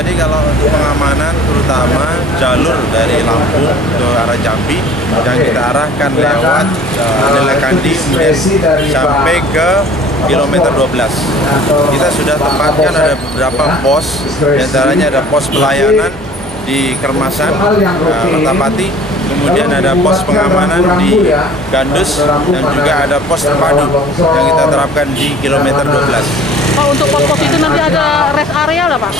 Jadi kalau untuk pengamanan terutama jalur dari Lampung ke arah Jambi yang kita arahkan lewat Lelekandi sampai ke kilometer 12. Kita sudah tempatkan ada beberapa pos, diantaranya ada pos pelayanan di Kermasan, Kertapati, kemudian ada pos pengamanan di Gandus, dan juga ada pos terpadu yang kita terapkan di kilometer 12. Pak, untuk pos-pos itu nanti ada rest area lah Pak?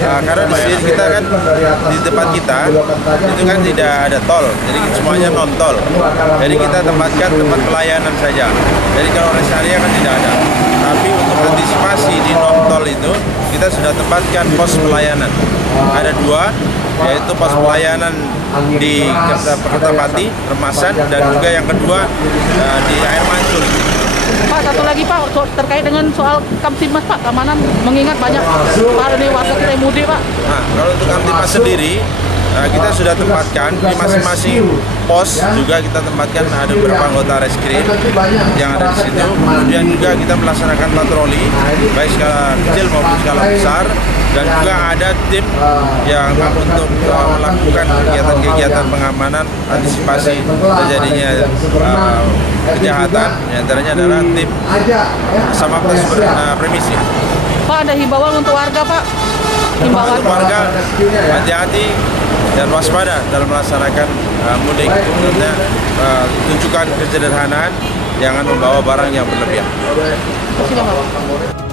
Karena di sini kita kan di tempat kita itu kan tidak ada tol, jadi semuanya non tol. Jadi kita tempatkan tempat pelayanan saja. Jadi kalau rest area kan tidak ada. Tapi untuk antisipasi di non tol itu kita sudah tempatkan pos pelayanan. Ada dua, yaitu pos pelayanan di Kertapati, Kermasan, dan juga yang kedua di Air Mancur. Pak, satu lagi Pak, terkait dengan soal Kamtibmas Pak, keamanan, mengingat banyak warga kita yang mudik Pak. Nah, kalau untuk Kamtibmas sendiri, kita sudah tempatkan di masing-masing pos, juga kita tempatkan ada beberapa anggota reskrim yang ada di situ. Kemudian juga kita melaksanakan patroli baik skala kecil maupun skala besar, dan juga ada tim yang untuk melakukan kegiatan-kegiatan pengamanan antisipasi terjadinya kejahatan. Di antaranya adalah tim bersama premisi. Pak, ada himbauan untuk warga Pak? Himbauan untuk warga hati-hati dan waspada dalam melaksanakan mudik. Tentunya tunjukkan kesederhanaan, jangan membawa barang yang berlebihan. Terima kasih Bapak.